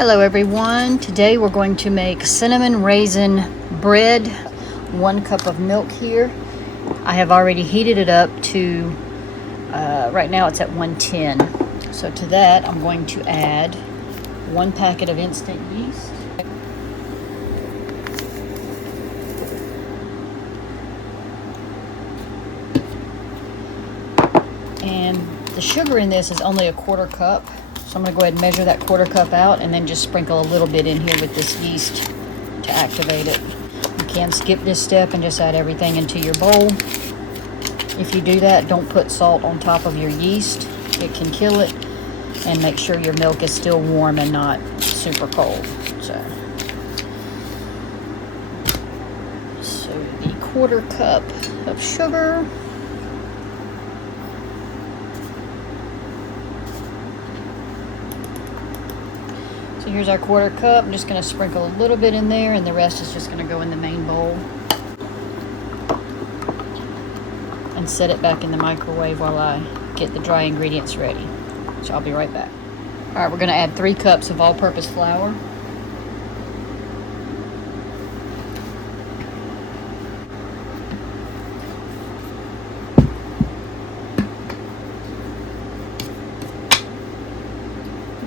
Hello everyone. Today we're going to make cinnamon raisin bread. 1 cup of milk here. I have already heated it up to, right now it's at 110. So to that I'm going to add 1 packet of instant yeast. And the sugar in this is only a 1/4 cup. So I'm going to go ahead and measure that 1/4 cup out and then just sprinkle a little bit in here with this yeast to activate it. You can skip this step and just add everything into your bowl. If you do that, don't put salt on top of your yeast. It can kill it. And make sure your milk is still warm and not super cold. So the 1/4 cup of sugar. Here's our 1/4 cup. I'm just going to sprinkle a little bit in there, and the rest is just going to go in the main bowl. And set it back in the microwave while I get the dry ingredients ready. So I'll be right back. Alright, we're going to add 3 cups of all-purpose flour.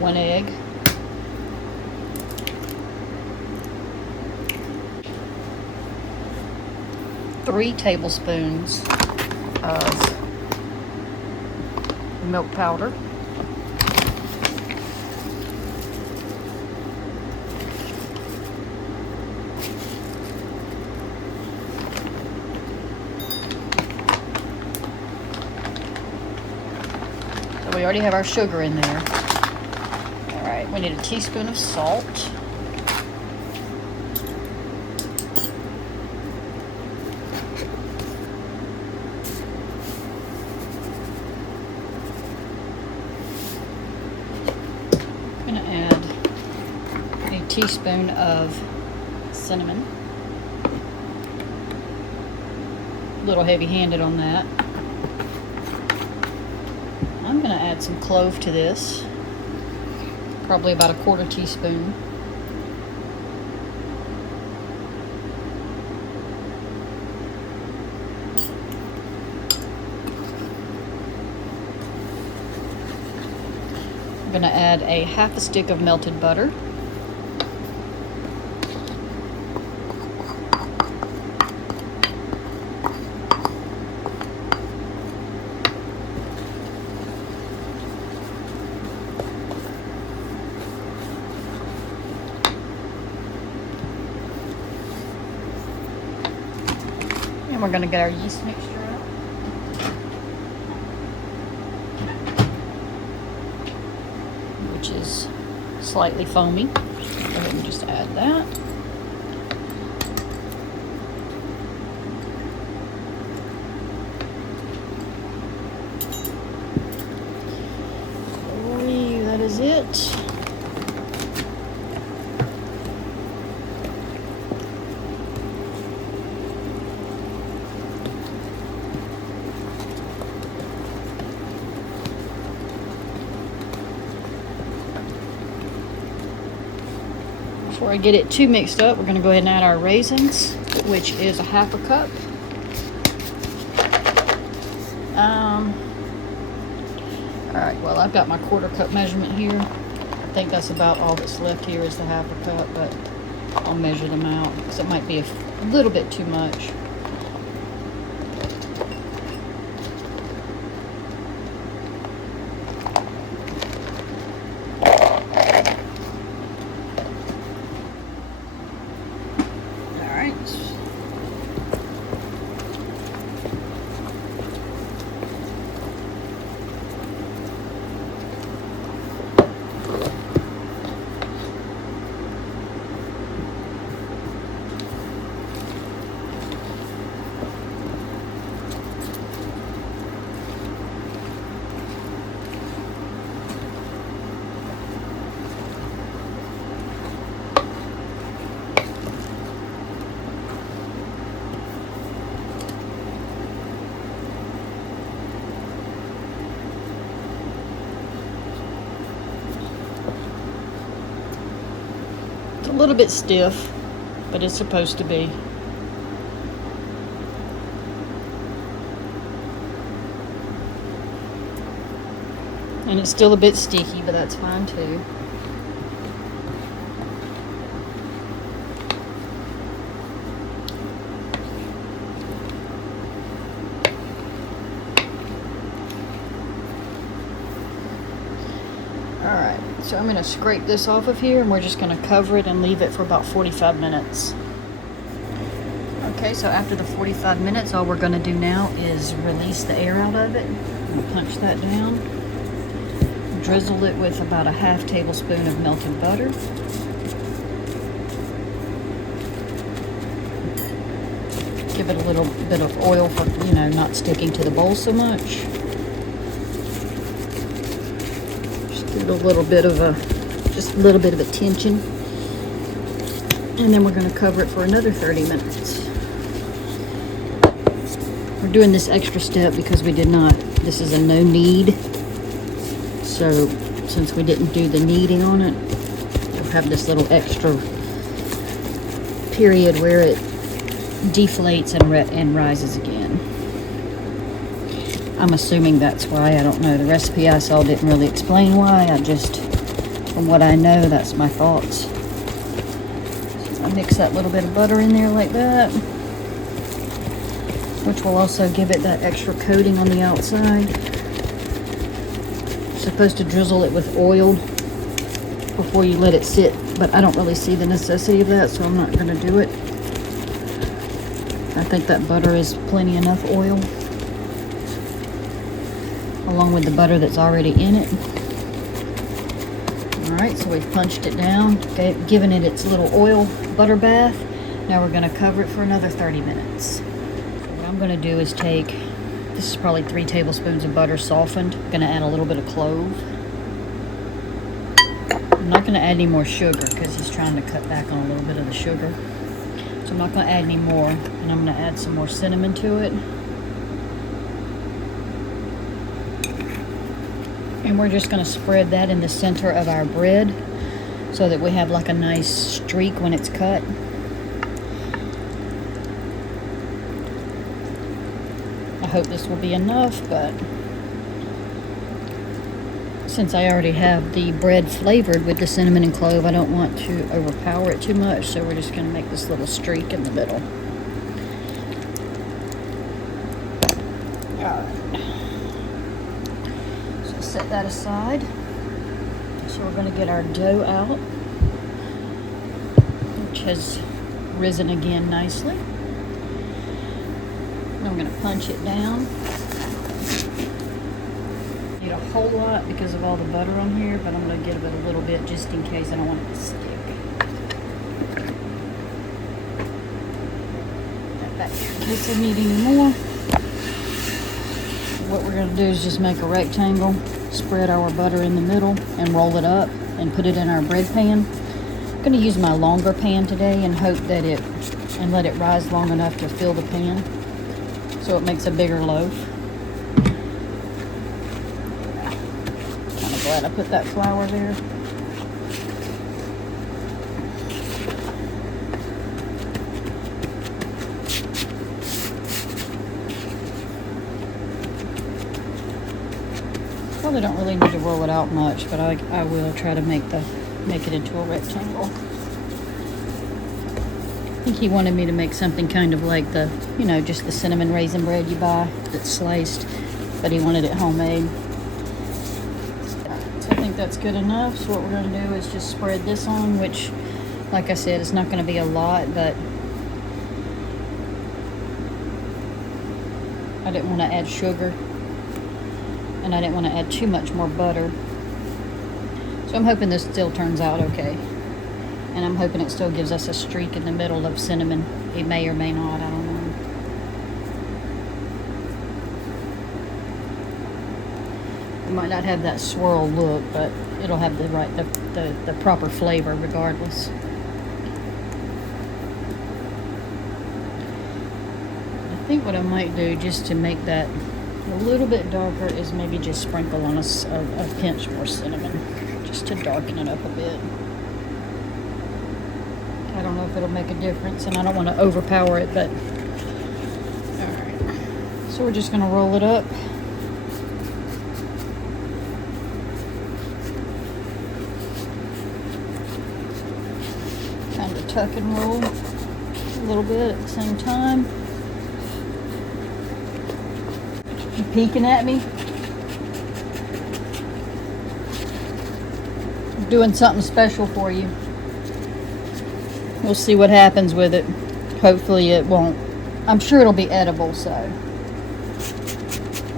One egg. 3 tablespoons of milk powder. So we already have our sugar in there. All right, we need a teaspoon of salt. Teaspoon of cinnamon. A little heavy-handed on that. I'm going to add some clove to this. Probably about a 1/4 teaspoon. I'm going to add a 1/2 stick of melted butter. And we're going to get our yeast mixture out. Which is slightly foamy. Go ahead and just add that. That is it. Before I get it too mixed up, we're going to go ahead and add our raisins, which is a 1/2 cup. Alright, well, I've got my 1/4 cup measurement here. I think that's about all that's left here is the 1/2 cup, but I'll measure them out because it might be a little bit too much. a little bit stiff, but it's supposed to be. And it's still a bit sticky, but that's fine too. Alright, so I'm going to scrape this off of here, and we're just going to cover it and leave it for about 45 minutes. Okay, so after the 45 minutes, all we're going to do now is release the air out of it. I'm going to punch that down. Drizzle it with about a half tablespoon of melted butter. Give it a little bit of oil for, not sticking to the bowl so much. Just give it a little bit of a tension. And then we're going to cover it for another 30 minutes. We're doing this extra step because this is a no knead. So since we didn't do the kneading on it, we'll have this little extra period where it deflates and rises again. I'm assuming that's why. I don't know. The recipe I saw didn't really explain why. From what I know, that's my thoughts. So I mix that little bit of butter in there like that, which will also give it that extra coating on the outside. You're supposed to drizzle it with oil before you let it sit, but I don't really see the necessity of that, so I'm not going to do it. I think that butter is plenty enough oil, along with the butter that's already in it. Alright, so we've punched it down, given it its little oil butter bath. Now we're going to cover it for another 30 minutes. So what I'm going to do is this is probably 3 tablespoons of butter softened. I'm going to add a little bit of clove. I'm not going to add any more sugar because he's trying to cut back on a little bit of the sugar. So I'm not going to add any more, and I'm going to add some more cinnamon to it. And we're just going to spread that in the center of our bread so that we have like a nice streak when it's cut. I hope this will be enough, but since I already have the bread flavored with the cinnamon and clove, I don't want to overpower it too much, so we're just going to make this little streak in the middle. Alright. So set that aside. So we're going to get our dough out, which has risen again nicely. And I'm going to punch it down. Need a whole lot because of all the butter on here, but I'm going to give it a little bit just in case I don't want it to stick. That back here in case I need any more. What we're going to do is just make a rectangle, spread our butter in the middle, and roll it up and put it in our bread pan. I'm going to use my longer pan today and hope that and let it rise long enough to fill the pan so it makes a bigger loaf. Glad I put that flour there. Probably don't really need to roll it out much, but I will try to make it into a rectangle. I think he wanted me to make something kind of like just the cinnamon raisin bread you buy that's sliced, but he wanted it homemade. I think that's good enough. So what we're going to do is just spread this on, which, like I said, it's not going to be a lot, but I didn't want to add sugar, and I didn't want to add too much more butter. So I'm hoping this still turns out okay, and I'm hoping it still gives us a streak in the middle of cinnamon. It may or may not, I don't know. Might not have that swirl look, but it'll have the proper flavor regardless. I think what I might do just to make that a little bit darker is maybe just sprinkle on a pinch more cinnamon just to darken it up a bit. I don't know if it'll make a difference, and I don't want to overpower it, but all right. So we're just gonna roll it up. Kind of tuck and roll a little bit at the same time. You peeking at me? I'm doing something special for you. We'll see what happens with it. Hopefully it won't. I'm sure it'll be edible, so.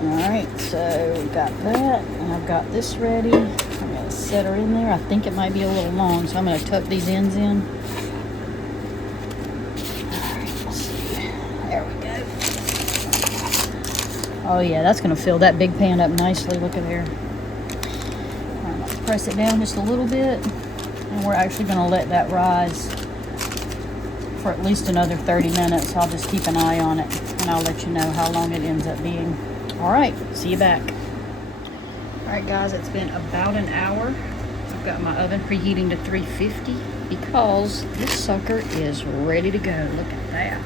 Alright, so we got that. And I've got this ready. I'm going to set her in there. I think it might be a little long, so I'm going to tuck these ends in. Alright, let's see. There we go. Oh yeah, that's going to fill that big pan up nicely. Look at there. Alright, let's press it down just a little bit. And we're actually going to let that rise for at least another 30 minutes. I'll just keep an eye on it, and I'll let you know how long it ends up being. All right, see you back. All right, guys, it's been about an hour. I've got my oven preheating to 350 because this sucker is ready to go. Look at that,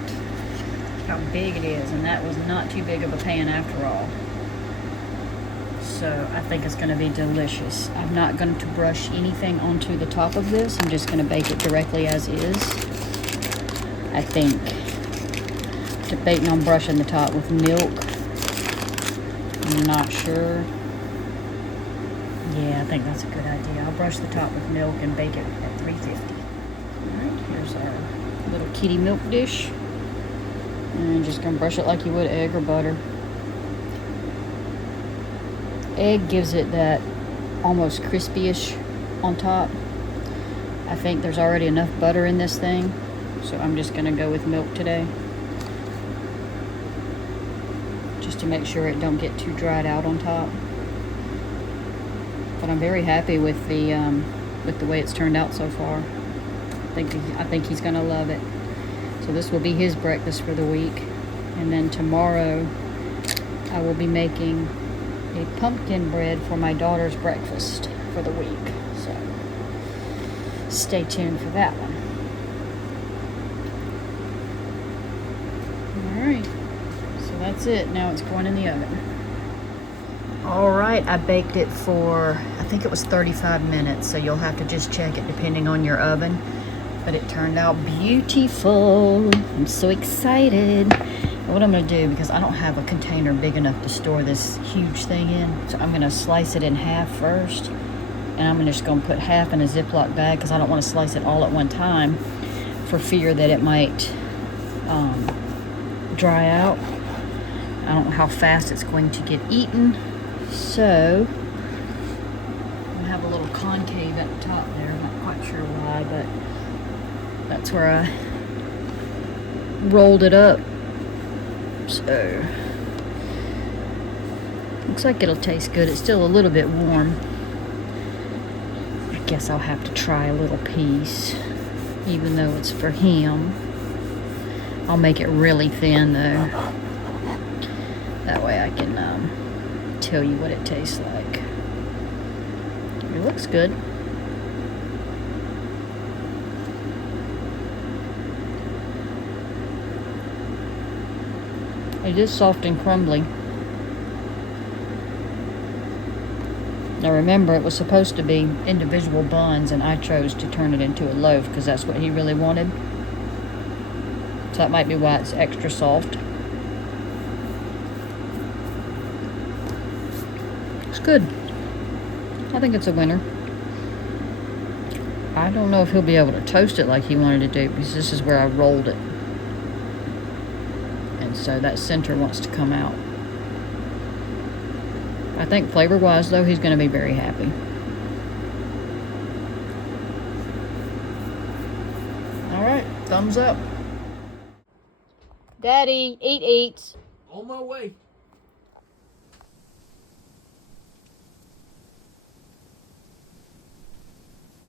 how big it is, and that was not too big of a pan after all. So I think it's going to be delicious. I'm not going to brush anything onto the top of this. I'm just going to bake it directly as is. I think debating on brushing the top with milk. I'm not sure. Yeah, I think that's a good idea. I'll brush the top with milk and bake it at 350. Alright, here's our little kitty milk dish. And just gonna brush it like you would egg or butter. Egg gives it that almost crispy-ish on top. I think there's already enough butter in this thing. So I'm just going to go with milk today, just to make sure it don't get too dried out on top. But I'm very happy with the way it's turned out so far. I think he's going to love it. So this will be his breakfast for the week, and then tomorrow I will be making a pumpkin bread for my daughter's breakfast for the week. So stay tuned for that one. Alright, so that's it. Now it's going in the oven. Alright, I baked it for, I think it was 35 minutes, so you'll have to just check it depending on your oven. But it turned out beautiful. I'm so excited. What I'm going to do, because I don't have a container big enough to store this huge thing in, so I'm going to slice it in half first. And I'm just going to put half in a Ziploc bag because I don't want to slice it all at one time for fear that it might dry out. I don't know how fast it's going to get eaten, so I have a little concave at the top there. I'm not quite sure why, but that's where I rolled it up. So looks like it'll taste good. It's still a little bit warm. I guess I'll have to try a little piece, even though it's for him. I'll make it really thin though. That way I can tell you what it tastes like. It looks good. It is soft and crumbly. Now remember, it was supposed to be individual buns, and I chose to turn it into a loaf because that's what he really wanted. So that might be why it's extra soft. It's good. I think it's a winner. I don't know if he'll be able to toast it like he wanted to do, because this is where I rolled it. And so that center wants to come out. I think flavor-wise, though, he's going to be very happy. All right, thumbs up. Daddy, eat. On my way.